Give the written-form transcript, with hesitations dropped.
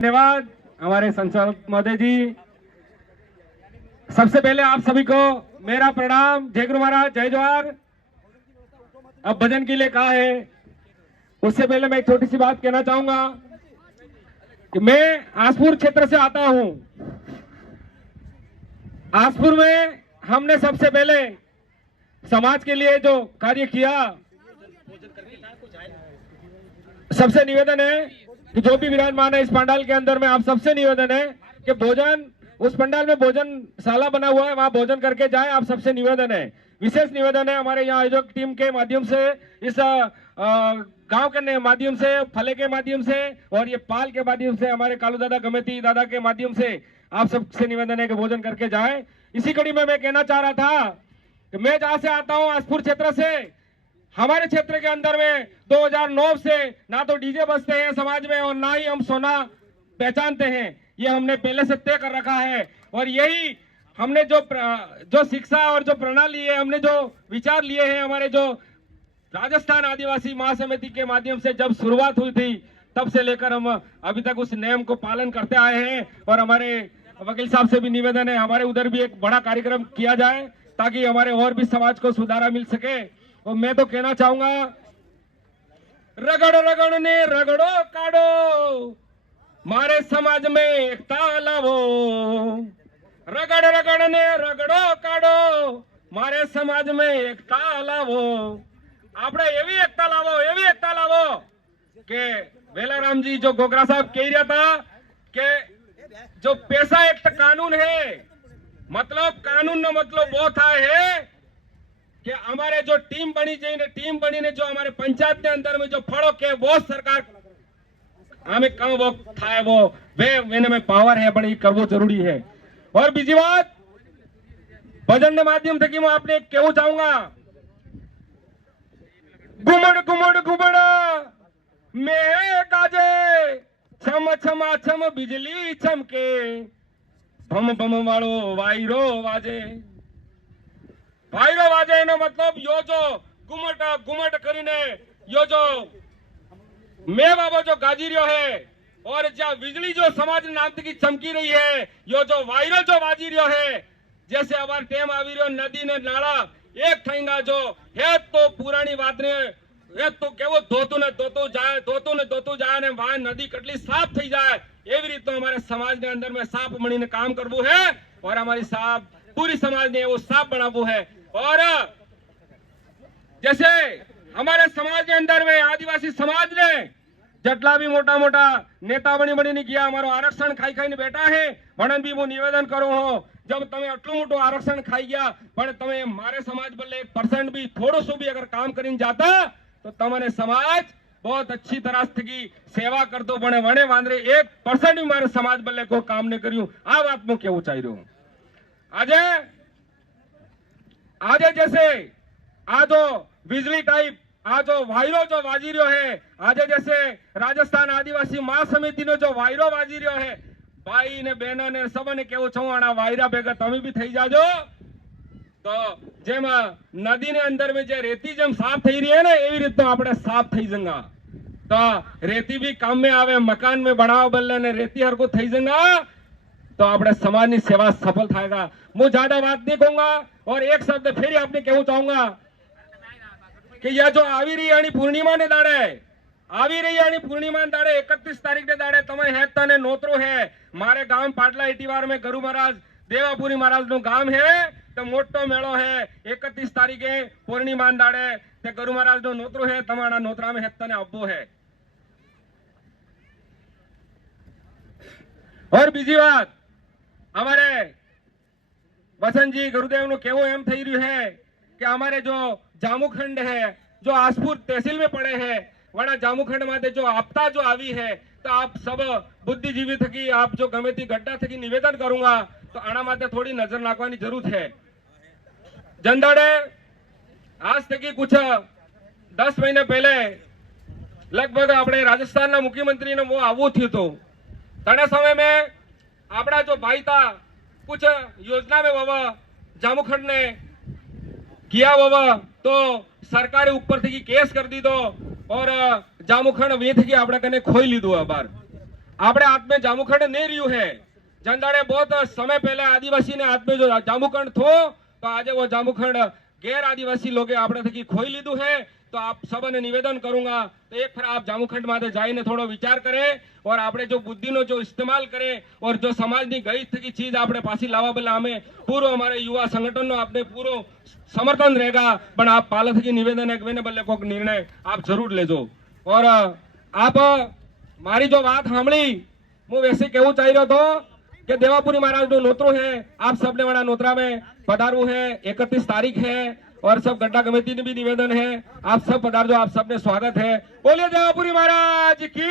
धन्यवाद हमारे संसद महोदय जी। सबसे पहले आप सभी को मेरा प्रणाम। जय गुरु महाराज, जय जवाहर। अब भजन के लिए कहा है, उससे पहले मैं एक छोटी सी बात कहना चाहूंगा कि मैं आसपुर क्षेत्र से आता हूं। आसपुर में हमने सबसे पहले समाज के लिए जो कार्य किया, सबसे निवेदन है कि जो भी विराजमान है इस पंडाल के अंदर में, आप सबसे निवेदन है कि भोजन, उस पंडाल में भोजनशाला बना हुआ है, वहां भोजन करके जाएं। आप सबसे निवेदन है, विशेष निवेदन है हमारे यहाँ आयोजक टीम के माध्यम से, इस गांव के माध्यम से, फले के माध्यम से और ये पाल के माध्यम से, हमारे कालू दादा गमेती दादा के माध्यम से आप सबसे निवेदन है कि भोजन करके जाएं। इसी कड़ी में मैं कहना चाह रहा था कि मैं जहां से आता हूं, आसपुर क्षेत्र से, हमारे क्षेत्र के अंदर में 2009 से ना तो डीजे बजते हैं समाज में और ना ही हम सोना पहचानते हैं। ये हमने पहले से तय कर रखा है और यही हमने जो शिक्षा और जो प्रणाली है, हमने जो विचार लिए हैं, हमारे जो राजस्थान आदिवासी महासमिति के माध्यम से जब शुरुआत हुई थी, तब से लेकर हम अभी तक उस नियम को पालन करते आए हैं। और हमारे वकील साहब से भी निवेदन है, हमारे उधर भी एक बड़ा कार्यक्रम किया जाए ताकि हमारे और भी समाज को सुधारा मिल सके। और मैं तो कहना चाहूंगा, रगड़ रगड़ ने रगड़ो काढ़ो, मारे समाज में एकता लावो। रगड़ रगड़ ने रगड़ो काढ़ो, मारे समाज में एकता लावो। આપણે એવી એકતા લાવો કે વેલારામજી जो गोगरा साहब कह रहा था कि जो पैसा एक कानून है, मतलब कानून नो मतलब वो था है कि हमारे जो टीम बनी ने जो हमारे पंचायत के अंदर में जो फड़ो के वो सरकार हमें कम वो था, वो वे में पावर है, बड़ी करवो जरूरी है। और बीजी बात, भजन के माध्यम से मैं आपने कहूं चाहूंगा, घुमड़ घुमड़ घुमड़ में गाजे, छम छमा छम बिजली चमके, भम भम वालो वायरो वाजे। वायरो वाजे नो मतलब यो जो घुमट घुमट करीने यो जो मेवा जो गाजी रियो है और जहाँ बिजली जो समाज नाम की चमकी रही है, यो जो वायरो जो वाजी रियो है, जैसे अबार टेम आवी रियो, नदी ने नाला एक थईंगा जो है, तो पुरानी बात ने ये तो केवो धोतू ने धोतू जाए ने वहां नदी कटली साफ थई जाए, एवी रीत तो हमारे समाज के अंदर में साफ मणी ने काम करवू है और हमारी साफ पूरी समाज ने वो साफ बनावू है। और जैसे हमारे समाज के अंदर में आदिवासी समाज ने जटला भी मोटा मोटा नेता बनी ने किया, हमारो आरक्षण खाई खाई ने बैठा है, पण भी वो निवेदन करो हो, जब तमे आटलू मोटो आरक्षण खाई गया पण तमे मारे समाज बदले 1% भी थोड़ो सो भी अगर काम करीने जाता तो तमने समाज बहुत अच्छी तरह की सेवा कर दो, बने वने वांदरे 1% भी मारे समाज बदले को काम नहीं करियो। आ बात में केवू चाही रह्यो। आजे जैसे आ जो बिजली टाइप आ जो वायरो जो वाजी रियो है, आज जैसे राजस्थान आदिवासी महासमिति नो जो वायरो वाजी रियो है, भाई ने बहनों ने सबने केवू छू आना वायरा भेगा तमे भी थई जाजो। तो जेम नदी ने अंदर में जे रेती जेम साफ थई रही है ने, एवी रीत आपणे साफ थई जंगा। तो रेती भी काम में आवे, मकान में बनाव बदले ने रेती हर को थई जंगा तो आपणे समाज की सेवा सफल थाएगा। मैं ज्यादा बात नहीं कहूंगा और एक शब्द फिर आपने कहूं चाहूंगा कि यह जो आवी रही यानी पूर्णिमा ने दाड़े, आवी रही यानी पूर्णिमा ने दाड़े 31 तारीख ने दाड़े तमे हेता ने नोतरो है। मारे गांव पाटला इटीवार में गुरु महाराज देवापुरी महाराज नो गांव है, तो मोटो मेळो है 31 तारीखे पूर्णिमा ने दाड़े ते गुरु महाराज नो नोतरो है, तमारा नोतरा में हेता ने अब्बो है। और बीजी बात, हमारे वसंत जी गुरुदेव नो केवो एम थई रह्यो है कि हमारे जो जामुखंड है जो आसपुर तहसील में पड़े है, वड़ा जामुखंड माते जो आपदा जो आवी है, तो आप सब बुद्धिजीवी थकी आप जो गमे ती गड्ढा थकी निवेदन करूंगा तो आना माते थोड़ी नजर नाखवानी जरूरत है। जंदाड़े आज थकी कुछ 10 महीने पहले लगभग अपने राजस्थान ना मुख्यमंत्री ने वो आवू थी, तो तने समय में अपना जो भाई था कुछ योजना में वह जामुखंड ने किया वह, तो सरकारे ऊपर थी केस कर दी दो और जामुखंड वे थी अपने कने खोई लीधो। अबार આપણે हाथ में जामुखंड नहीं रह्यू है जनदाड़े बहुत समय पहले आदिवासी ने हाथ में जो जामुखंड थो तो आज वो जामुखंड गैर आदिवासी लोग आपणे थकी खोई लीधु है तो आप सबने निवेदन करूंगा तो एक फिर आप जामुखंड माथे जाइने थोड़ो विचार करें और आपणे जो बुद्धि नो जो इस्तेमाल करें और जो समाज नी गई थकी चीज आपणे पासी लावा बदले हमें पूरो हमारे युवा संगठन नो आपने पूरो समर्थन रहेगा पण आप पाले थकी निवेदन एक वेने बदले कोक निर्णय आप जरूर लेजो और आप मारी जो बात सांभળી હું वैसे कहूं चाह रहा तो कि देवापुरी महाराज जो नोतरो है आप सबने वाला नोतरा में पधारવું है 31 तारीख है और सब गड्ढा कमेटी ने भी निवेदन है आप सब पधार जो आप सबने स्वागत है बोलिए देवापुरी महाराज की